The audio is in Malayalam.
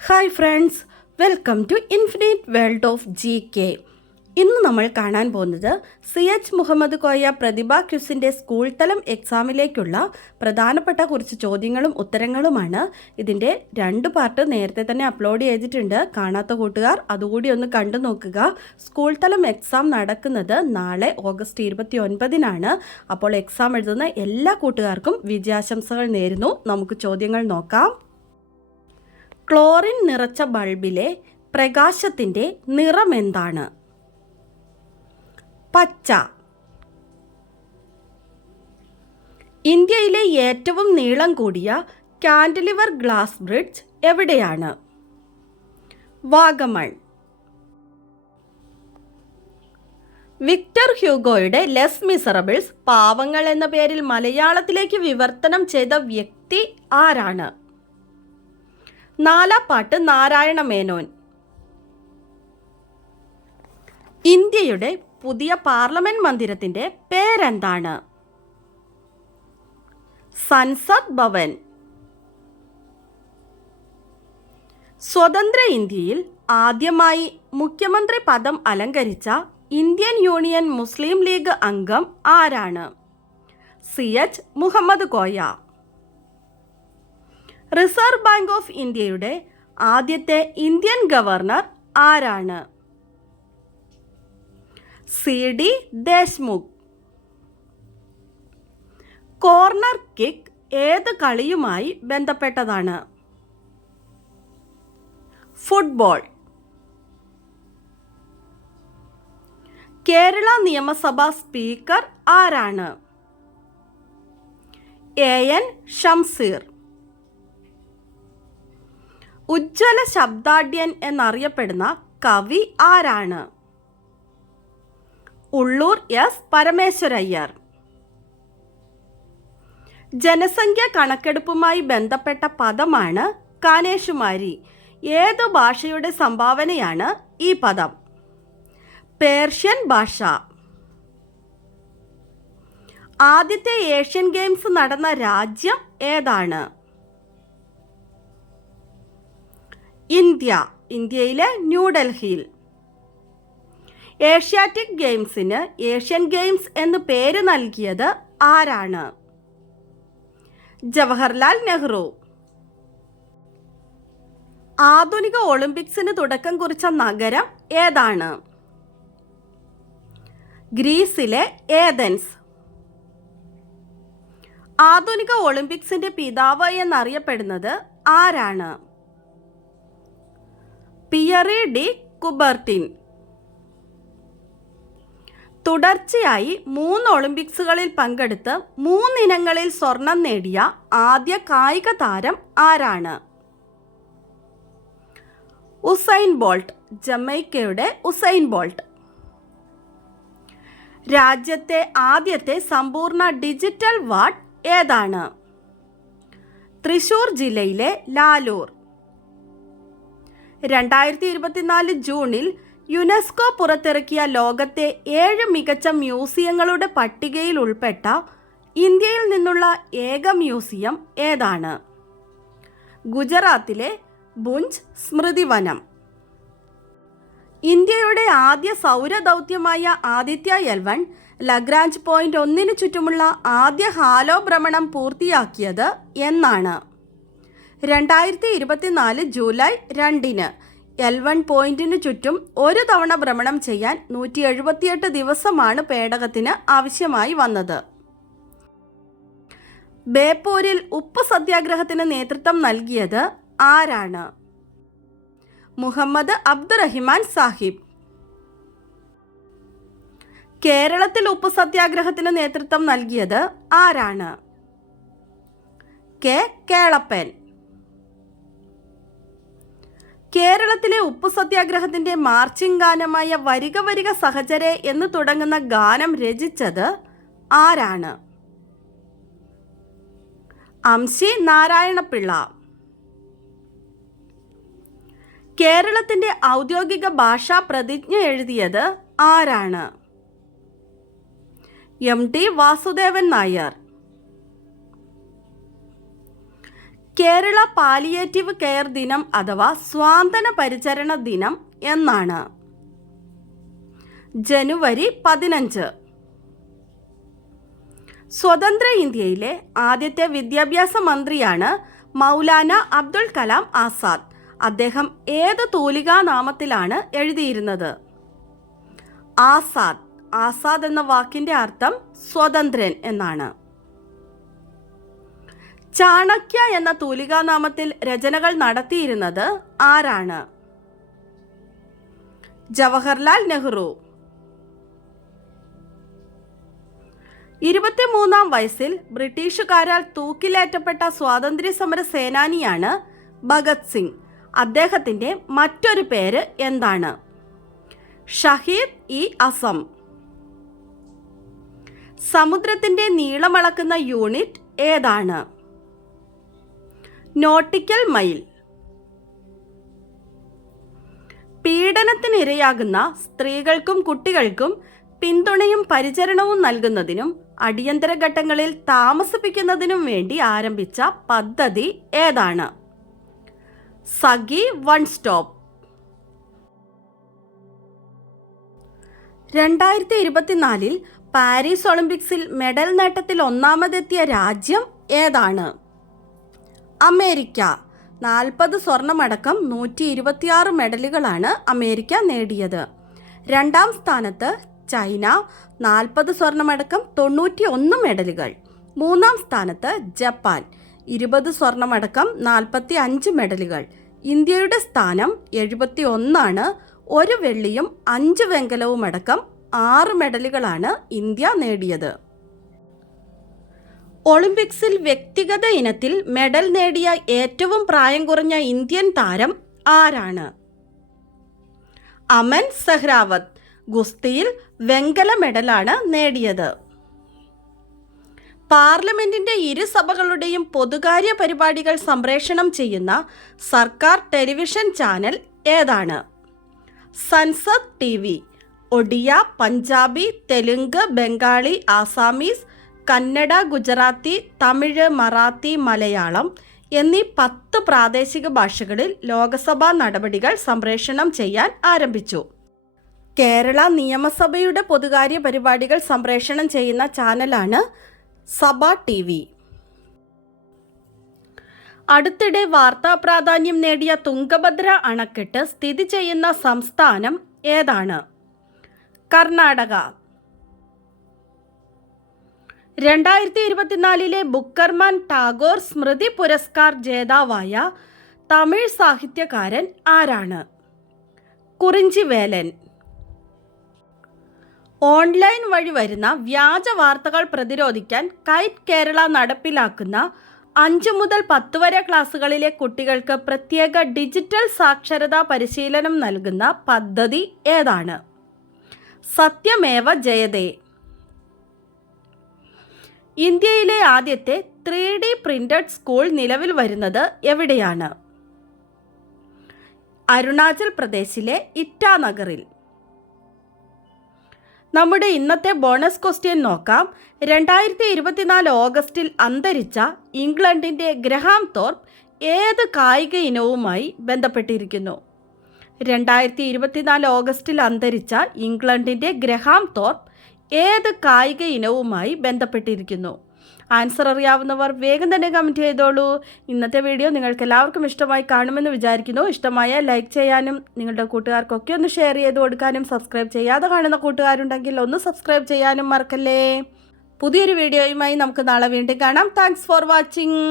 Hi friends, welcome to Infinite World of GK. ഇന്ന് നമ്മൾ കാണാൻ പോകുന്നത് CH മുഹമ്മദ് കോയ പ്രതിഭ ക്വിസിൻ്റെ സ്കൂൾ തലം എക്സാമിലേക്കുള്ള പ്രധാനപ്പെട്ട കുറച്ച് ചോദ്യങ്ങളും ഉത്തരങ്ങളുമാണ്. ഇതിൻ്റെ 2 പാർട്ട് നേരത്തെ തന്നെ അപ്ലോഡ് ചെയ്തിട്ടുണ്ട്. കാണാത്ത കൂട്ടുകാർ അതുകൂടി ഒന്ന് കണ്ടു നോക്കുക. സ്കൂൾ തലം എക്സാം നടക്കുന്നത് നാളെ ഓഗസ്റ്റ് 29-നാണ്. അപ്പോൾ എക്സാം എഴുതുന്ന എല്ലാ കൂട്ടുകാർക്കും വിജയാശംസകൾ നേരുന്നു. നമുക്ക് ചോദ്യങ്ങൾ നോക്കാം. ക്ലോറിൻ നിറച്ച ബൾബിലെ പ്രകാശത്തിൻ്റെ നിറം എന്താണ്? പച്ച. ഇന്ത്യയിലെ ഏറ്റവും നീളം കൂടിയ കാൻഡിലിവർ ഗ്ലാസ് ബ്രിഡ്ജ് എവിടെയാണ്? വാഗമൺ. വിക്ടർ ഹ്യൂഗോയുടെ ലെസ് മിസറബിൾസ് പാവങ്ങൾ എന്ന പേരിൽ മലയാളത്തിലേക്ക് വിവർത്തനം ചെയ്ത വ്യക്തി ആരാണ്? നാലാപ്പാട്ട് നാരായണ മേനോൻ. ഇന്ത്യയുടെ പുതിയ പാർലമെന്റ് മന്ദിരത്തിന്റെ പേരെന്താണ്? സൻസദ് ഭവൻ. സ്വതന്ത്ര ഇന്ത്യയിൽ ആദ്യമായി മുഖ്യമന്ത്രി പദം അലങ്കരിച്ച ഇന്ത്യൻ യൂണിയൻ മുസ്ലിം ലീഗ് അംഗം ആരാണ്? CH Muhammad Koya. Reserve Bank of ഇന്ത്യയുടെ ആദ്യത്തെ ഇന്ത്യൻ ഗവർണർ ആരാണ്? CD ദേശ്മുഖ്. കോർണർ കിക്ക് ഏത് കളിയുമായി ബന്ധപ്പെട്ടതാണ്? ഫുട്ബോൾ. കേരള നിയമസഭാ സ്പീക്കർ ആരാണ്? AN ഷംസീർ. ഉജ്ജ്വല ശബ്ദാഢ്യൻ എന്നറിയപ്പെടുന്ന കവി ആരാണ്? ഉള്ളൂർ S പരമേശ്വരയ്യർ. ജനസംഖ്യ കണക്കെടുപ്പുമായി ബന്ധപ്പെട്ട പദമാണ് കാനേഷുമാരി. ഏതു ഭാഷയുടെ സംഭാവനയാണ് ഈ പദം? പേർഷ്യൻ ഭാഷ. ആദ്യത്തെ ഏഷ്യൻ ഗെയിംസ് നടന്ന രാജ്യം ഏതാണ്? ഇന്ത്യ. ഇന്ത്യയിലെ ന്യൂഡൽഹിയിൽ. ഏഷ്യാറ്റിക് ഗെയിംസിന് ഏഷ്യൻ ഗെയിംസ് എന്ന് പേര് നൽകിയത് ആരാണ്? ജവഹർലാൽ നെഹ്റു. ആധുനിക ഒളിമ്പിക്സിന് തുടക്കം കുറിച്ച നഗരം ഏതാണ്? ഗ്രീസിലെ ഏഥൻസ്. ആധുനിക ഒളിമ്പിക്സിന്റെ പിതാവ് എന്നറിയപ്പെടുന്നത് ആരാണ്? Pierre de Coubertin. തുടർച്ചയായി 3 ഒളിമ്പിക്സുകളിൽ പങ്കെടുത്ത് 3 ഇനങ്ങളിൽ സ്വർണം നേടിയ ആദ്യ കായിക താരം ആരാണ്? Usain Bolt. ജമൈക്കയുടെ ഉസൈൻ ബോൾട്ട്. രാജ്യത്തെ ആദ്യത്തെ സമ്പൂർണ്ണ ഡിജിറ്റൽ വാർഡ് ഏതാണ്? തൃശൂർ ജില്ലയിലെ ലാലൂർ. 2024 ജൂണിൽ യുനെസ്കോ പുറത്തിറക്കിയ ലോകത്തെ 7 മികച്ച മ്യൂസിയങ്ങളുടെ പട്ടികയിൽ ഉൾപ്പെട്ട ഇന്ത്യയിൽ നിന്നുള്ള ഏക മ്യൂസിയം ഏതാണ്? ഗുജറാത്തിലെ ഭുഞ്ച് സ്മൃതിവനം. ഇന്ത്യയുടെ ആദ്യ സൗരദൗത്യമായ ആദിത്യ L1 ലഗ്രാഞ്ച് പോയിന്റ് 1 ചുറ്റുമുള്ള ആദ്യ ഹാലോ ഭ്രമണം പൂർത്തിയാക്കിയത് എന്നാണ്? 2024 ജൂലൈ 2-ന് L1 പോയിന്റിന് ചുറ്റും ഒരു തവണ ഭ്രമണം ചെയ്യാൻ 178 ദിവസമാണ് പേടകത്തിന് ആവശ്യമായി വന്നത്. ബേപ്പൂരിൽ ഉപ്പ് സത്യാഗ്രഹത്തിന് നേതൃത്വം നൽകിയത് ആരാണ്? മുഹമ്മദ് അബ്ദുറഹിമാൻ സാഹിബ്. കേരളത്തിൽ ഉപ്പ് സത്യാഗ്രഹത്തിന് നേതൃത്വം നൽകിയത് ആരാണ്? K കേളപ്പൻ. കേരളത്തിലെ ഉപ്പു സത്യാഗ്രഹത്തിന്റെ മാർച്ചിംഗ് ഗാനമായ വരിക വരിക സഹചരെ എന്ന് തുടങ്ങുന്ന ഗാനം രചിച്ചത് ആരാണ്? അംശി നാരായണപിള്ള. കേരളത്തിന്റെ ഔദ്യോഗിക ഭാഷാ പ്രതിജ്ഞ എഴുതിയത് ആരാണ്? MT Vasudevan Nair. Kerala palliative care ദിനം അഥവാ സ്വാന്തന പരിചരണ ദിനം എന്നാണ്? ജനുവരി 15. സ്വതന്ത്ര ഇന്ത്യയിലെ ആദ്യത്തെ വിദ്യാഭ്യാസ മന്ത്രിയാണ് മൗലാന അബ്ദുൽ കലാം ആസാദ്. അദ്ദേഹം ഏത് തൂലികാ നാമത്തിലാണ് എഴുതിയിരുന്നത്? ആസാദ്. ആസാദ് എന്ന വാക്കിന്റെ അർത്ഥം സ്വതന്ത്രൻ എന്നാണ്. ചാണക്യ എന്ന തൂലികാനാമത്തിൽ രചനകൾ നടത്തിയിരുന്നത് ആരാണ്? ജവഹർലാൽ നെഹ്റു. 23-ാം വയസ്സിൽ ബ്രിട്ടീഷുകാരാൽ തൂക്കിലേറ്റപ്പെട്ട സ്വാതന്ത്ര്യ സമര സേനാനിയാണ് ഭഗത് സിംഗ്. അദ്ദേഹത്തിന്റെ മറ്റൊരു പേര് എന്താണ്? ഷഹീദ് ഇ അസം. സമുദ്രത്തിന്റെ നീളമളക്കുന്ന യൂണിറ്റ് ഏതാണ്? Nautical mile. പീഡനത്തിനിരയാകുന്ന സ്ത്രീകൾക്കും കുട്ടികൾക്കും പിന്തുണയും പരിചരണവും നൽകുന്നതിനും അടിയന്തര ഘട്ടങ്ങളിൽ താമസിപ്പിക്കുന്നതിനും വേണ്ടി ആരംഭിച്ച പദ്ധതി ഏതാണ്? സഖി വൺ സ്റ്റോപ്പ്. 2024 പാരീസ് ഒളിമ്പിക്സിൽ മെഡൽ നേട്ടത്തിൽ ഒന്നാമതെത്തിയ രാജ്യം ഏതാണ്? അമേരിക്ക. 40 സ്വർണമടക്കം 126 മെഡലുകളാണ് അമേരിക്ക നേടിയത്. രണ്ടാം സ്ഥാനത്ത് ചൈന, 40 സ്വർണമടക്കം 91 മെഡലുകൾ. മൂന്നാം സ്ഥാനത്ത് ജപ്പാൻ, 20 സ്വർണമടക്കം 45 മെഡലുകൾ. ഇന്ത്യയുടെ സ്ഥാനം 71, 1 വെള്ളിയും 5 വെങ്കലവും അടക്കം 6 മെഡലുകളാണ് ഇന്ത്യ നേടിയത്. ഒളിമ്പിക്സിൽ വ്യക്തിഗത ഇനത്തിൽ മെഡൽ നേടിയ ഏറ്റവും പ്രായം കുറഞ്ഞ ഇന്ത്യൻ താരം ആരാണ്? അമൻ സെഹ്രാവത്ത്. ഗുസ്തിയിൽ വെങ്കല മെഡലാണ് നേടിയത്. പാർലമെന്റിന്റെ ഇരുസഭകളുടെയും പൊതുകാര്യ പരിപാടികൾ സംപ്രേഷണം ചെയ്യുന്ന സർക്കാർ ടെലിവിഷൻ ചാനൽ ഏതാണ്? സൻസദ് TV. ഒഡിയ, പഞ്ചാബി, തെലുങ്ക്, ബംഗാളി, ആസാമീസ്, കന്നഡ, ഗുജറാത്തി, തമിഴ്, മറാത്തി, മലയാളം എന്നീ 10 പ്രാദേശിക ഭാഷകളിൽ ലോകസഭാ നടപടികൾ സംപ്രേഷണം ചെയ്യാൻ ആരംഭിച്ചു. കേരള നിയമസഭയുടെ പൊതുകാര്യ പരിപാടികൾ സംപ്രേഷണം ചെയ്യുന്ന ചാനലാണ് സഭ TV. അടുത്തിടെ വാർത്താ പ്രാധാന്യം നേടിയ തുംഗഭദ്ര അണക്കെട്ട് സ്ഥിതി ചെയ്യുന്ന സംസ്ഥാനം ഏതാണ്? കർണാടക. 2024 ബുക്കർമാൻ ടാഗോർ സ്മൃതി പുരസ്കാർ ജേതാവായ തമിഴ് സാഹിത്യകാരൻ ആരാണ്? കുറിഞ്ചിവേലൻ. ഓൺലൈൻ വഴി വരുന്ന വ്യാജ വാർത്തകൾ പ്രതിരോധിക്കാൻ കൈറ്റ് കേരള നടപ്പിലാക്കുന്ന 5 മുതൽ 10 വരെ ക്ലാസ്സുകളിലെ കുട്ടികൾക്ക് പ്രത്യേക ഡിജിറ്റൽ സാക്ഷരതാ പരിശീലനം നൽകുന്ന പദ്ധതി ഏതാണ്? സത്യമേവ ജയതേ. ഇന്ത്യയിലെ ആദ്യത്തെ 3D പ്രിന്റഡ് സ്കൂൾ നിലവിൽ വരുന്നത് എവിടെയാണ്? അരുണാചൽ പ്രദേശിലെ ഇറ്റാനഗറിൽ. നമ്മുടെ ഇന്നത്തെ ബോണസ് ക്വസ്റ്റ്യൻ നോക്കാം. 2024 ഓഗസ്റ്റിൽ അന്തരിച്ച ഇംഗ്ലണ്ടിൻ്റെ ഗ്രഹാം തോർപ്പ് ഏത് കായിക ഇനവുമായി ബന്ധപ്പെട്ടിരിക്കുന്നു? 2024 ഓഗസ്റ്റിൽ അന്തരിച്ച ഇംഗ്ലണ്ടിൻ്റെ ഗ്രഹാം തോർപ്പ് ഏത് കായിക ഇനവുമായി ബന്ധപ്പെട്ടിരിക്കുന്നു? ആൻസർ അറിയാവുന്നവർ വേഗം തന്നെ കമൻറ്റ് ചെയ്തോളൂ. ഇന്നത്തെ വീഡിയോ നിങ്ങൾക്ക് എല്ലാവർക്കും ഇഷ്ടമായി കാണുമെന്ന് വിചാരിക്കുന്നു. ഇഷ്ടമായ ലൈക്ക് ചെയ്യാനും നിങ്ങളുടെ കൂട്ടുകാർക്കൊക്കെ ഒന്ന് ഷെയർ ചെയ്ത് കൊടുക്കാനും സബ്സ്ക്രൈബ് ചെയ്യാതെ കാണുന്ന കൂട്ടുകാരുണ്ടെങ്കിൽ ഒന്ന് സബ്സ്ക്രൈബ് ചെയ്യാനും മറക്കല്ലേ. പുതിയൊരു വീഡിയോയുമായി നമുക്ക് നാളെ വീണ്ടും കാണാം. Thanks for watching.